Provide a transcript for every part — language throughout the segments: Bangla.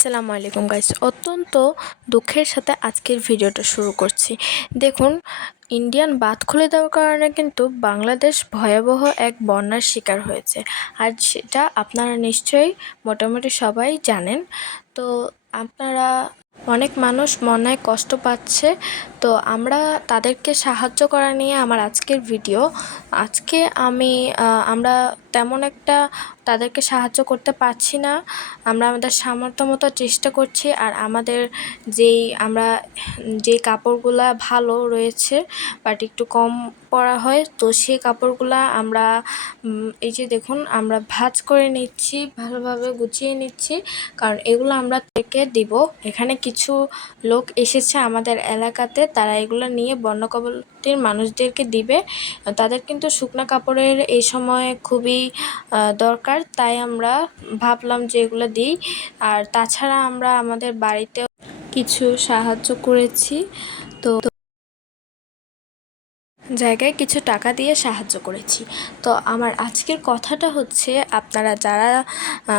আসসালামু আলাইকুম গাইস অত্যন্ত দুঃখের সাথে আজকের ভিডিওটা শুরু করছি। দেখুন ইন্ডিয়ান বাদ খুলে দেওয়ার কারণে কিন্তু বাংলাদেশ ভয়াবহ এক বন্যার শিকার হয়েছে। আর সেটা আপনারা নিশ্চয়ই মোটামুটি সবাই জানেন। তো আপনারা অনেক মানুষ মনে কষ্ট পাচ্ছে। তো আমরা তাদেরকে সাহায্য করা নিয়ে আমার আজকের ভিডিও আজকে আমি আমরা তেমন একটা তাদেরকে সাহায্য করতে পারছি না। আমরা আমাদের সামর্থ্য মতো চেষ্টা করছি আর আমাদের যেই, আমরা যে কাপড়গুলা ভালো রয়েছে বাট একটু কম পরা হয়, তো সেই কাপড়গুলা আমরা এই যে দেখুন, আমরা ভাজ করে নিচ্ছি, ভালোভাবে গুছিয়ে নিচ্ছি। কারণ এগুলো আমরা থেকে দিব। এখানে কিছু লোক এসেছে আমাদের এলাকাতে তারা এগুলো নিয়ে বন্য কবলটির মানুষদেরকে দিবে। তাদের কিন্তু শুকনা কাপড়ের এই সময় খুবই দরকার। তাই আমরা ভাবলাম যে এগুলো দিই। আর তাছাড়া আমরা আমাদের বাড়িতেও কিছু সাহায্য করেছি। তো জায়গায় কিছু টাকা দিয়ে সাহায্য করেছি। তো আমার আজকের কথাটা হচ্ছে, আপনারা যারা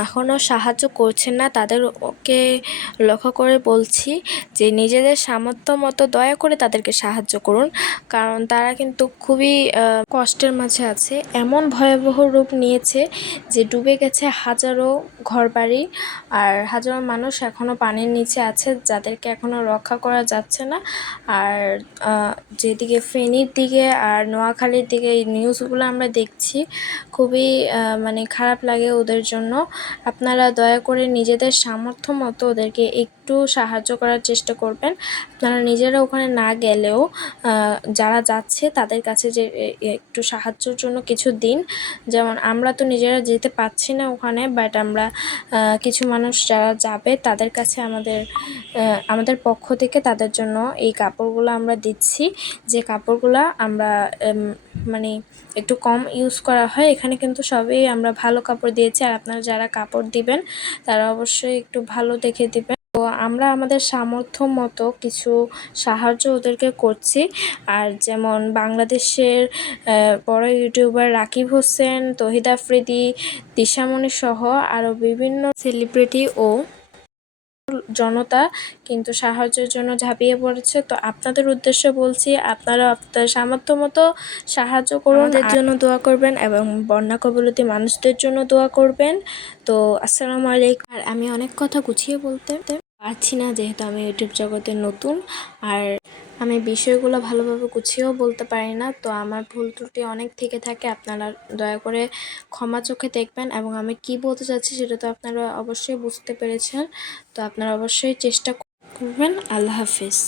এখনও সাহায্য করছেন না, তাদের ওকে লক্ষ্য করে বলছি যে, নিজেদের সামর্থ্য মতো দয়া করে তাদেরকে সাহায্য করুন। কারণ তারা কিন্তু খুবই কষ্টের মাঝে আছে। এমন ভয়াবহ রূপ নিয়েছে যে, ডুবে গেছে হাজারো ঘরবাড়ি আর হাজারো মানুষ এখনও পানির নিচে আছে, যাদেরকে এখনও রক্ষা করা যাচ্ছে না। আর যেদিকে ফেনীর দিকে দিকে আর নোয়াখালীর দিকে এই নিউজগুলো আমরা দেখছি, খুবই মানে খারাপ লাগে ওদের জন্য। আপনারা দয়া করে নিজেদের সামর্থ্য মতো ওদেরকে একটু সাহায্য করার চেষ্টা করবেন। আপনারা নিজেরা ওখানে না গেলেও যারা যাচ্ছে তাদের কাছে যে একটু সাহায্যর জন্য কিছু দিন। যেমন আমরা তো নিজেরা যেতে পারছি না ওখানে বাট আমরা কিছু মানুষ যারা যাবে তাদের কাছে আমাদের আমাদের পক্ষ থেকে তাদের জন্য এই কাপড়গুলো আমরা দিচ্ছি। যে কাপড়গুলো আমরা মানে একটু কম ইউজ করা হয়। এখানে কিন্তু সবই আমরা ভালো কাপড় দিয়েছি। আর আপনারা যারা কাপড় দিবেন, তারা অবশ্যই একটু ভালো দেখে দিবেন। তো আমরা আমাদের সামর্থ্য মতো কিছু সাহায্য ওদেরকে করছি। আর যেমন বাংলাদেশের বড় ইউটিউবার রাকিব হোসেন, তহিদ আফ্রিদি, দিশামণি সহ আরও বিভিন্ন সেলিব্রিটি ও জনতা কিন্তু সাহায্যের জন্য ঝাঁপিয়ে পড়েছে। তো আপনাদের উদ্দেশ্য বলছি আপনারা আপনার সামর্থ্য মতো সাহায্য করুন। এর জন্য দোয়া করবেন এবং বন্যা কবলতি মানুষদের জন্য দোয়া করবেন। তো আসসালামু আলাইকুম। আর আমি অনেক কথা গুছিয়ে বলতে পারছি না যেহেতু আমি ইউটিউব জগতে নতুন। আর আমি বিষয়গুলো ভালোভাবে গুছিয়েও বলতে পারি না, তো আমার ভুল ত্রুটি অনেক থেকে থাকে, আপনারা দয়া করে ক্ষমা চোখে দেখবেন এবং আমি কি বলতে চাচ্ছি সেটা তো আপনারা অবশ্যই বুঝতে পেরেছেন, তো আপনারা অবশ্যই চেষ্টা করবেন, আল্লাহ হাফিজ।